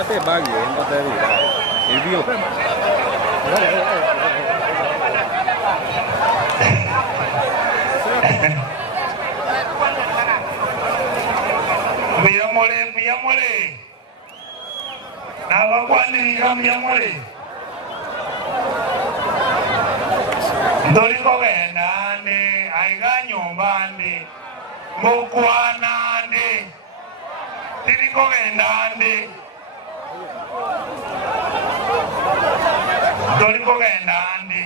Bate bagi, bate di. Video. Biya mole. Na bakwani biya mole. Ndoli ko nane aiga nyombande. Mokwanande. Tiri ko nande. Ndoli ko nande.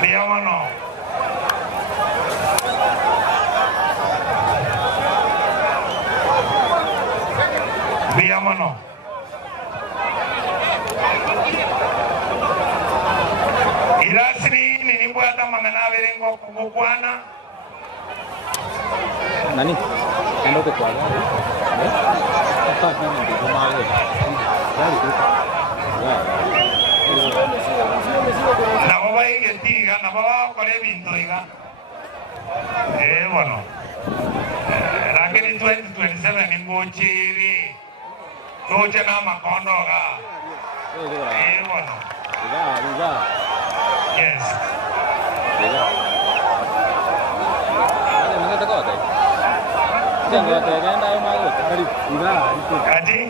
Biamano. Biamano. Ilasri ni buata mangana berengo kukwana. Nani? Ando ke kuala. Apa ni di rumah ni? Na baba que diga, na baba kore bintu iga. Bueno. La que ni 2027 ni bochiri. Toche na makondo ga. Bueno. Riga. Yes. Riga. Ada mana tak kau tak? Jangan ada yang dah mahu. Riga. Kaji.